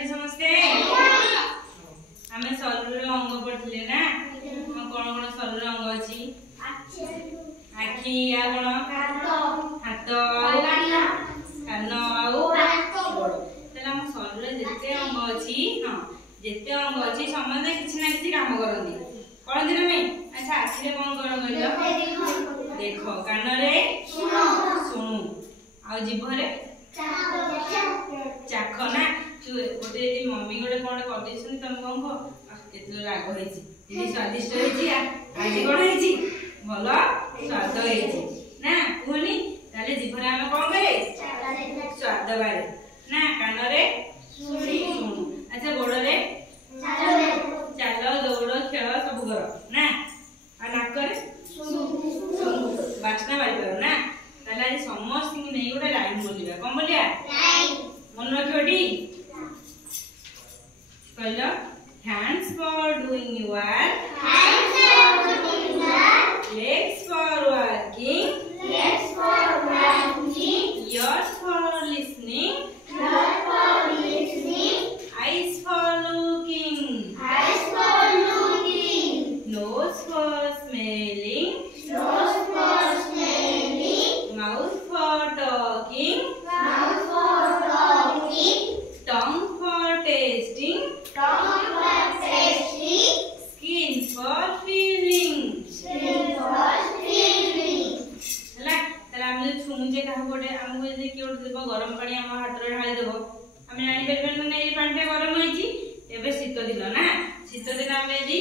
T समस्ते आमे शरीर अंग पढ़ले ना कोन कोन शरीर अंग अछि आखि या कोन हाथ कान आउ गोड़ तला हम शरीर जेते अंग अछि हां जेते अंग अछि समझे किछि ना किछि काम करंदी कोन दिन में अच्छा आखि रे कोन करो गइलो देखो कान रे सुनो आ जीभ रे चाख ना गोटे मम्मी गोटे कौन कर तुम कौन कह एत राग हो स्वादिष्ट आज कौन है भल स्वाद ना कहनी ताले जीभरे आम कौन करे स्वाद बारे ना कान रे शुणु अच्छा गोड़ रे चाल दौड़ खेल सब कर ना नाक बास्ना बारी कर ना ताले आज समस्त नहीं गोटे लाइन बोलिया कौन बोलिया मन रखी कहलो hands for doing your legs for walking ears for listening eyes for looking nose for smelling mouth for talking tongue for tasting skin for feeling हला तला हम जे छुमुजे कहा गोटे हमको जे कि ओट देबो गरम पानी हम हाथ रे ढाली देबो हम जानि परबे माने ए पानी गरम होईची एबे शीत दिन ना शीत दिन हम यदि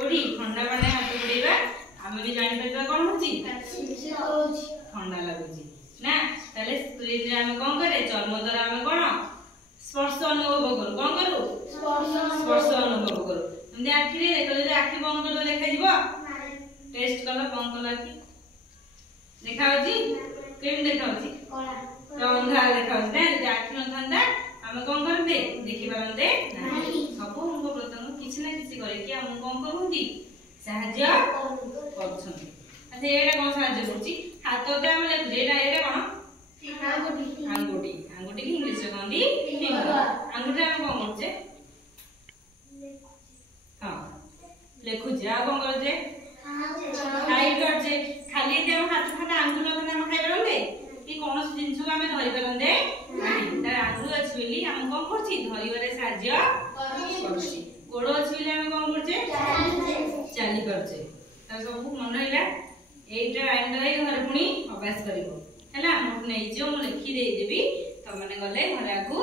ओडी ठंडा पानी हाथ बुड़ेबा हम भी जानि परबा कोन होची ठंडा लागुची ना तले स्क्रीन रे हम कोन करे चर्म द्वारा हम कोन स्पर्श अनुभव करू कोन करू स्पर्श अनुभव करू हम आखि रे देखो जे आखि बंद कर देखा जीवो टेस्ट कला बंद कला की देखा होची केम देखा होची कोला अंधार देखा होची ना जे आखि न थांदा हम कोन करते देखि पारंते नाही सब हमको प्रथम किछ ना किछ करे कि हम कोन करूंदी सहाय्य करछन अच्छा एटा कोन सहाय्य करछि हाथ तो हम ले एटा कोन अंगूठी की इंग्लिश में कहंदी फिंगर अंगूठी हम कोन करछे हां लेखुजे आ कोन करछे टाइट करछे खाली जे हम हाथ खाना अंगुल खाना हम खाइ परंदे कि कोन जिंस को हम धरि परंदे नाही तार अंगुल अछि बेली हम कोन करछि धरिबारे सहाय्य करछि गोड़ अछि बेली हम कोन करछे चाली करछे त सब मन हैला एटा लाइन रे घर पुनी अभ्यास करिवो हैला मोट नै जो मु लिखि दे देबी त माने गले घर आगु